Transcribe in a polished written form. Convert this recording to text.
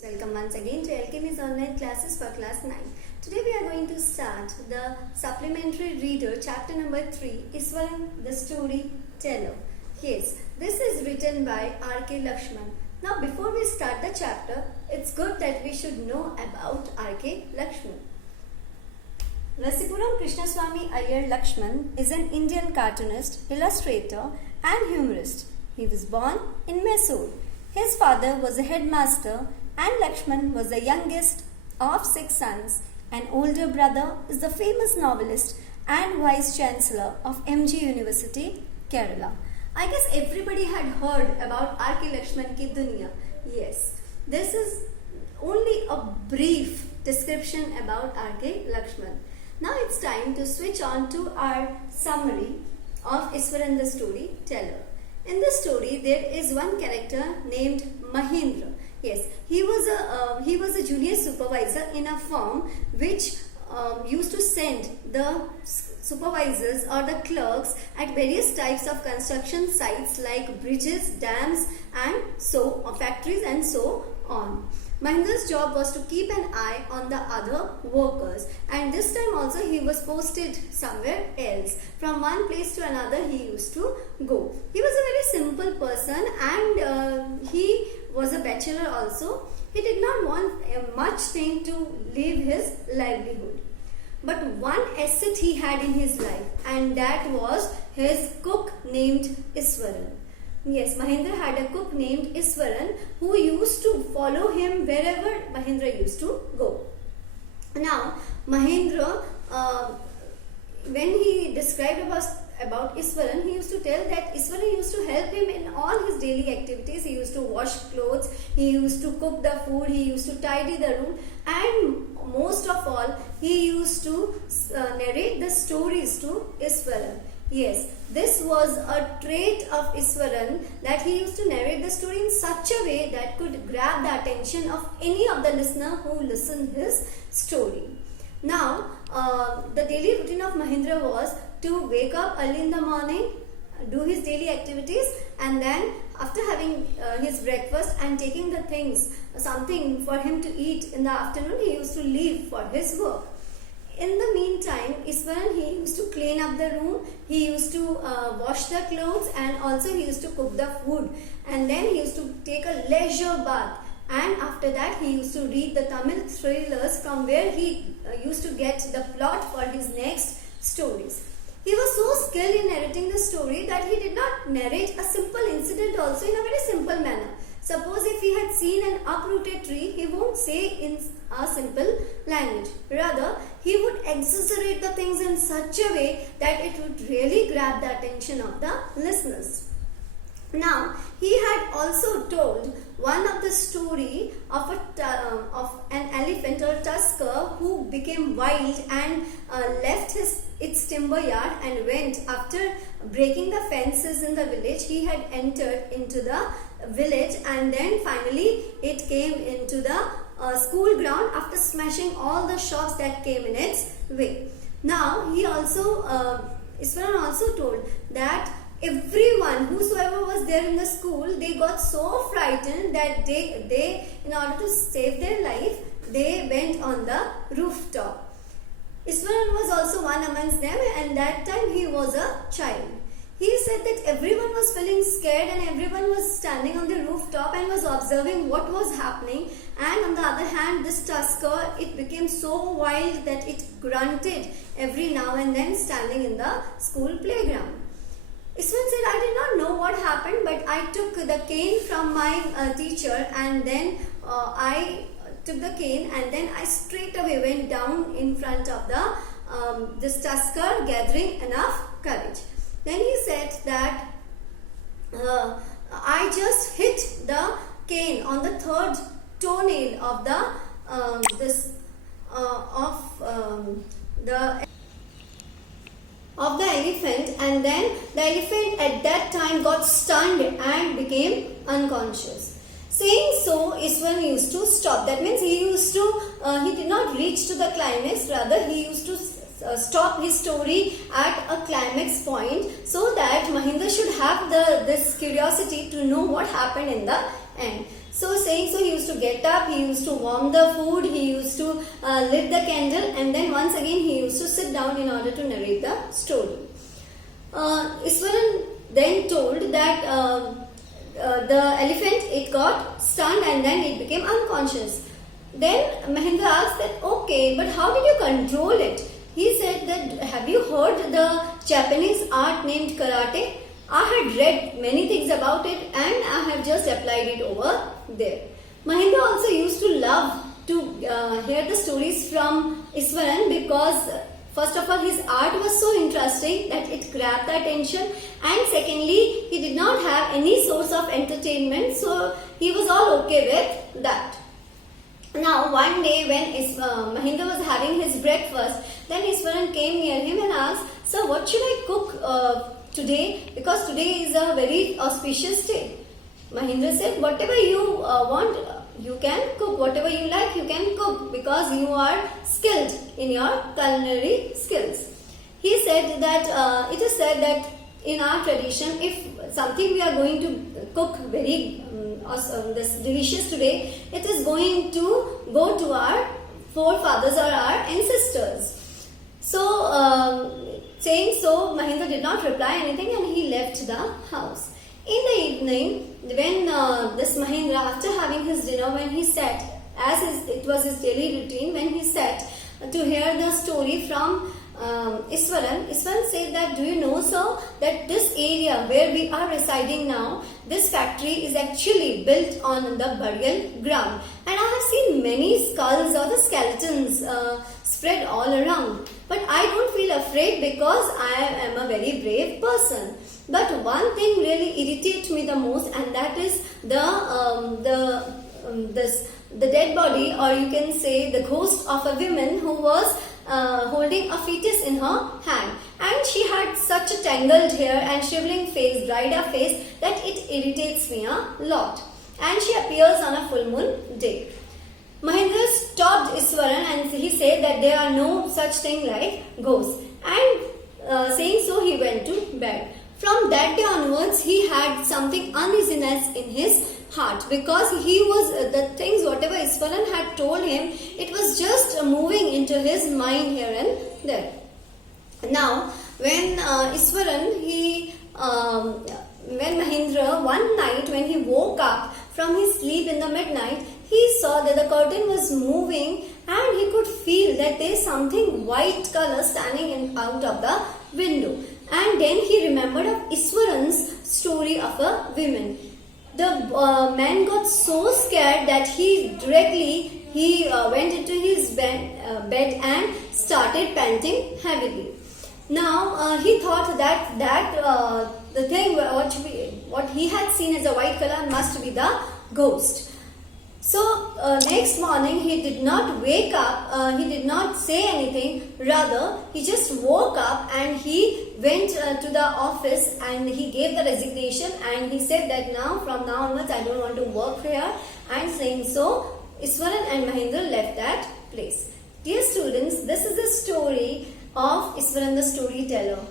Welcome once again to Alchemy's online classes for class 9. Today we are going to start the supplementary reader chapter number 3, Iswaran the Storyteller. Yes, this is written by R.K. Lakshman. Now before we start the chapter, it's good that we should know about R.K. Lakshman. Rasipuram Krishnaswamy Iyer Lakshman is an Indian cartoonist, illustrator and humorist. He was born in Mysore. His father was a headmaster and Lakshman was the youngest of 6 sons. An older brother is the famous novelist and Vice Chancellor of MG University, Kerala. I guess everybody had heard about R.K. Lakshman Ki Duniya. Yes, this is only a brief description about R.K. Lakshman. Now it's time to switch on to our summary of Iswaran the Storyteller. In this story, there is one character named Mahendra. Yes, he was a junior supervisor in a firm which used to send the supervisors or the clerks at various types of construction sites like bridges, dams, and factories and so on. Mahendra's job was to keep an eye on the other workers, and this time also he was posted somewhere else. From one place to another he used to go. He was a very simple person and he was a bachelor also. He did not want much thing to live his livelihood. But one asset he had in his life, and that was his cook named Iswaran. Yes, Mahendra had a cook named Iswaran who used to follow him wherever Mahendra used to go. Now, Mahendra, when he described about Iswaran, he used to tell that Iswaran used to help him in all his daily activities. He used to wash clothes, he used to cook the food, he used to tidy the room, and most of all, he used to narrate the stories to Iswaran. Yes, this was a trait of Iswaran, that he used to narrate the story in such a way that could grab the attention of any of the listener who listened his story. Now, the daily routine of Mahendra was to wake up early in the morning, do his daily activities, and then after having his breakfast and taking the things, something for him to eat in the afternoon, he used to leave for his work. In the meantime, Iswaran, he used to clean up the room, he used to wash the clothes, and also he used to cook the food, and then he used to take a leisure bath, and after that he used to read the Tamil thrillers from where he used to get the plot for his next stories. He was so skilled in narrating the story that he did not narrate a simple incident also in a very simple manner. Suppose if he had seen an uprooted tree, he won't say in a simple language. Rather, he would exaggerate the things in such a way that it would really grab the attention of the listeners. Now, he had also told one of the story of an elephant or tusker who became wild and left its timber yard and went after breaking the fences in the village. He had entered into the village and then finally it came into the school ground after smashing all the shops that came in its way. Now, he also, Iswaran also told that everyone, whosoever was there in the school, they got so frightened that they in order to save their life, they went on the rooftop. Iswaran was also one amongst them, and that time he was a child. He said that everyone was feeling scared and everyone was standing on the rooftop and was observing what was happening, and on the other hand, this tusker, it became so wild that it grunted every now and then standing in the school playground. Iswaran said, I did not know what happened, but I took the cane from my teacher, and then I took the cane and then I straight away went down in front of the this tusker, gathering enough courage. Then he said that I just hit the cane on the third toenail of the elephant, and then the elephant at that time got stunned and became unconscious. Saying so, Iswaran used to stop. That means he did not reach to the climax, rather he used to stop his story at a climax point so that Mahendra should have this curiosity to know what happened in the end. So saying so, he used to get up, he used to warm the food, he used to lit the candle, and then once again he used to sit down in order to narrate the story. Iswaran then told that the elephant, it got stunned and then it became unconscious. Then Mahendra asked that, okay, but how did you control it? He said that, have you heard the Japanese art named karate? I had read many things about it and I have just applied it over there. Mahendra also used to love to hear the stories from Iswaran because first of all, his art was so interesting that it grabbed the attention, and secondly, he did not have any source of entertainment, so he was all okay with that. Now, one day when Mahendra was having his breakfast, then Iswaran came near him and asked, "Sir, what should I cook today? Because today is a very auspicious day." Mahendra said, "Whatever you want, you can cook. Whatever you like, you can cook because you are skilled in your culinary skills." He said that it is said that in our tradition, if something we are going to cook very this delicious today, it is going to go to our forefathers or our ancestors. So saying so, Mahendra did not reply anything and he left the house. In the evening, when this Mahendra, after having his dinner, when he sat, it was his daily routine, when he sat to hear the story from Iswaran said that, "Do you know, sir, that this area where we are residing now, this factory is actually built on the burial ground, and I have seen many skulls or the skeletons spread all around. But I don't feel afraid because I am a very brave person. But one thing really irritates me the most, and that is the dead body, or you can say the ghost of a woman who was holding a fetus in her hand, and she had such a tangled hair and shriveling face, dried up face, that it irritates me a lot, and she appears on a full moon day." Mahendra stopped Iswaran and he said that there are no such thing like ghosts, and saying so, he went to bed. From that day onwards, he had something uneasiness in his heart, because he was the things whatever Iswaran had told him, it was just moving into his mind here and there. Now, when when Mahendra one night when he woke up from his sleep in the midnight, he saw that the curtain was moving and he could feel that there is something white color standing out of the window. And then he remembered of Iswaran's story of a woman. The man got so scared that he went into his bed and started panting heavily. Now he thought that the thing what he had seen as a white color must be the ghost. So next morning he did not wake up, he did not say anything, rather he just woke up and he went to the office and he gave the resignation, and he said that from now onwards I don't want to work here, and saying so, Iswaran and Mahendra left that place. Dear students, this is the story of Iswaran the storyteller.